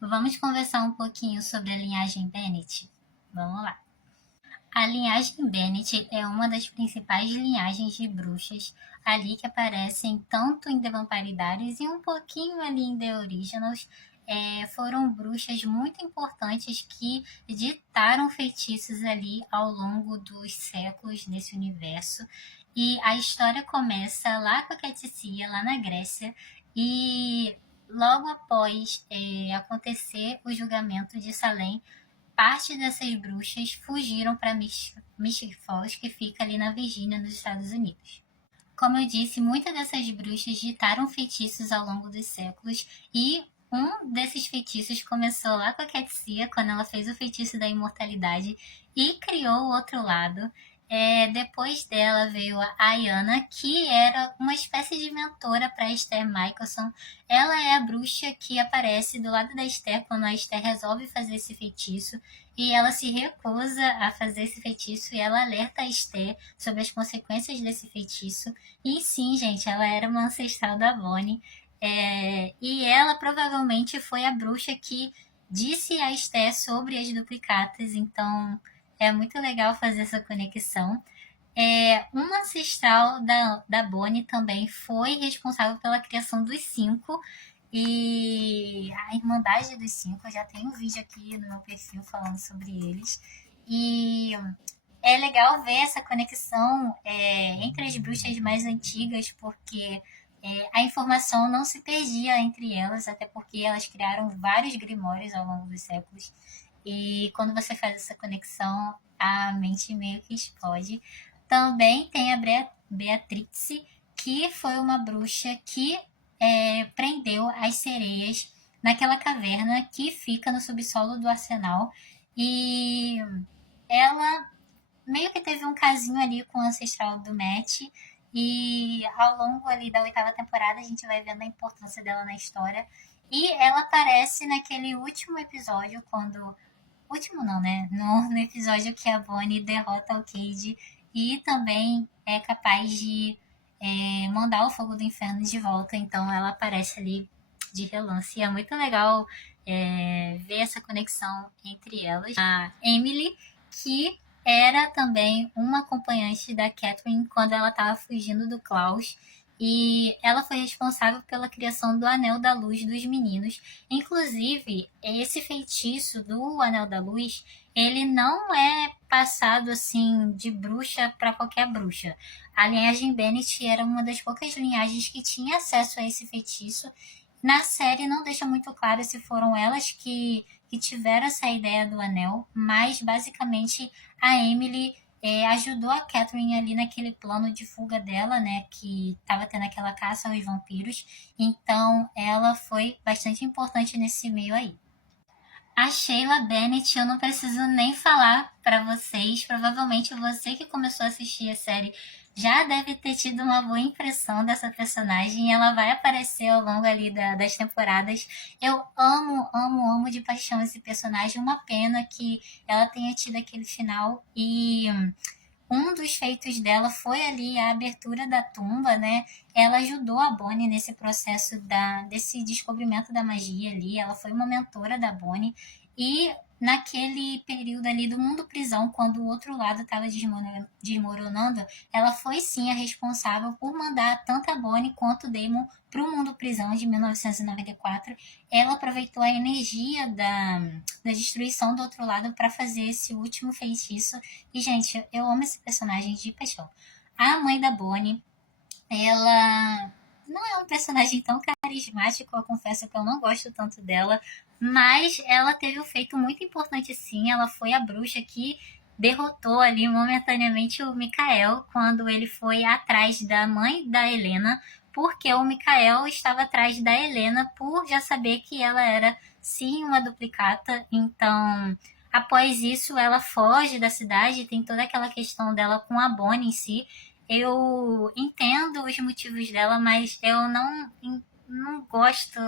Vamos conversar um pouquinho sobre a linhagem Bennett? Vamos lá. A linhagem Bennett é uma das principais linhagens de bruxas ali que aparecem tanto em The Vampire Diaries e um pouquinho ali em The Originals. Foram bruxas muito importantes que ditaram feitiços ali ao longo dos séculos nesse universo. E a história começa lá com a Caticia, lá na Grécia, e logo após acontecer o julgamento de Salem, parte dessas bruxas fugiram para Mystic Falls, que fica ali na Virgínia, nos Estados Unidos. Como eu disse, muitas dessas bruxas ditaram feitiços ao longo dos séculos e um desses feitiços começou lá com a Catsia, quando ela fez o feitiço da imortalidade e criou o outro lado. Depois dela veio a Ayana, que era uma espécie de mentora para Esther Michelson. Ela é a bruxa que aparece do lado da Esther quando a Esther resolve fazer esse feitiço e ela se recusa a fazer esse feitiço e ela alerta a Esther sobre as consequências desse feitiço. E sim, gente, ela era uma ancestral da Bonnie. E ela provavelmente foi a bruxa que disse a Esther sobre as duplicatas, então é muito legal fazer essa conexão. Uma ancestral da Bonnie também foi responsável pela criação dos cinco, e a Irmandade dos Cinco. Eu já tenho um vídeo aqui no meu perfil falando sobre eles. E é legal ver essa conexão entre as bruxas mais antigas, porque a informação não se perdia entre elas, até porque elas criaram vários grimórios ao longo dos séculos. E quando você faz essa conexão, a mente meio que explode. Também tem a Beatrix, que foi uma bruxa que prendeu as sereias naquela caverna que fica no subsolo do arsenal. E ela meio que teve um casinho ali com o ancestral do Matt. E ao longo ali da oitava temporada a gente vai vendo a importância dela na história. E ela aparece naquele último episódio, quando. Último não, né? No episódio que a Bonnie derrota o Cade e também é capaz de mandar o fogo do inferno de volta. Então ela aparece ali de relance. E é muito legal ver essa conexão entre elas. A Emily, que era também uma acompanhante da Catherine quando ela estava fugindo do Klaus. E ela foi responsável pela criação do Anel da Luz dos meninos. Inclusive, esse feitiço do Anel da Luz, ele não é passado assim de bruxa para qualquer bruxa. A linhagem Bennett era uma das poucas linhagens que tinha acesso a esse feitiço. Na série não deixa muito claro se foram elas que tiveram essa ideia do anel, mas basicamente a Emily ajudou a Catherine ali naquele plano de fuga dela, né, que estava tendo aquela caça aos vampiros. Então ela foi bastante importante nesse meio aí. A Sheila Bennett, eu não preciso nem falar para vocês. Provavelmente você que começou a assistir a série já deve ter tido uma boa impressão dessa personagem. Ela vai aparecer ao longo ali das temporadas. Eu amo, amo, amo de paixão esse personagem. Uma pena que ela tenha tido aquele final. E um dos feitos dela foi ali a abertura da tumba, né? Ela ajudou a Bonnie nesse processo desse descobrimento da magia ali. Ela foi uma mentora da Bonnie. E naquele período ali do mundo prisão, quando o outro lado estava desmoronando, ela foi sim a responsável por mandar tanto a Bonnie quanto o Damon para o mundo prisão de 1994. Ela aproveitou a energia da destruição do outro lado para fazer esse último feitiço. E, gente, eu amo esse personagem de paixão. A mãe da Bonnie, ela não é um personagem tão carismático, eu confesso que eu não gosto tanto dela, mas ela teve um feito muito importante sim. Ela foi a bruxa que derrotou ali momentaneamente o Mikael quando ele foi atrás da mãe da Helena, porque o Mikael estava atrás da Helena por já saber que ela era sim uma duplicata. Então, após isso, ela foge da cidade, tem toda aquela questão dela com a Bonnie em si. Eu entendo os motivos dela, mas eu não gosto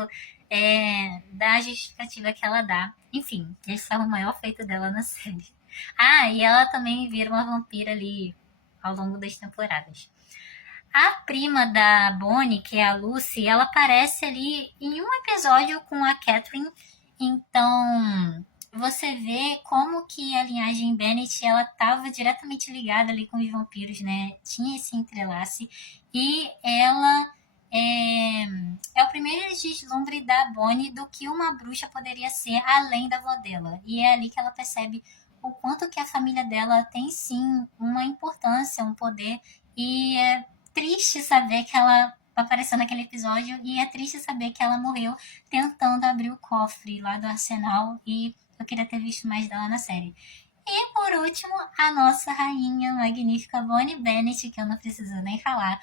da justificativa que ela dá. Enfim, esse é o maior feito dela na série. Ah, e ela também vira uma vampira ali ao longo das temporadas. A prima da Bonnie, que é a Lucy, ela aparece ali em um episódio com a Catherine. diretamente ligada ali com os vampiros, né? Tinha esse entrelace. E ela é o primeiro deslumbre da Bonnie do que uma bruxa poderia ser além da avó dela. E é ali que ela percebe o quanto que a família dela tem sim uma importância, um poder. E é triste saber que ela apareceu naquele episódio e é triste saber que ela morreu tentando abrir o cofre lá do arsenal e eu queria ter visto mais dela na série. E por último, a nossa rainha magnífica Bonnie Bennett, que eu não preciso nem falar.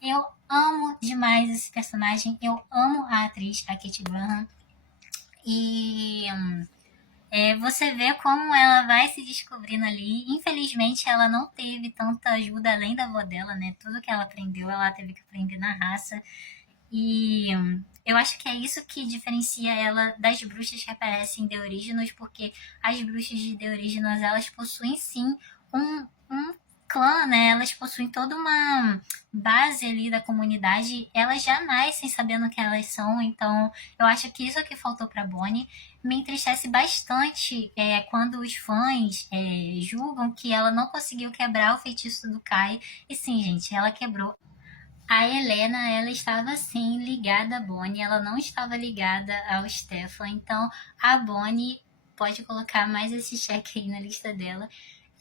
Eu amo demais esse personagem, eu amo a atriz, a Kate Graham. E você vê como ela vai se descobrindo ali. Infelizmente, ela não teve tanta ajuda além da avó dela, né? Tudo que ela aprendeu, ela teve que aprender na raça. E eu acho que é isso que diferencia ela das bruxas que aparecem em The Originals, porque as bruxas de The Originals, elas possuem sim um clã, né? Elas possuem toda uma base ali da comunidade. Elas já nascem sabendo que elas são, então eu acho que isso que faltou para Bonnie me entristece bastante quando os fãs julgam que ela não conseguiu quebrar o feitiço do Kai. E sim, gente, ela quebrou. A Helena, ela estava sim ligada à Bonnie, ela não estava ligada ao Stefan, então a Bonnie pode colocar mais esse cheque aí na lista dela.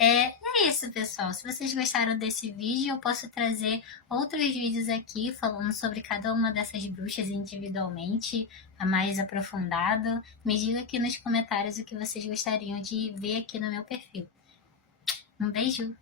É isso, pessoal. Se vocês gostaram desse vídeo, eu posso trazer outros vídeos aqui falando sobre cada uma dessas bruxas individualmente, a mais aprofundado. Me diga aqui nos comentários o que vocês gostariam de ver aqui no meu perfil. Um beijo!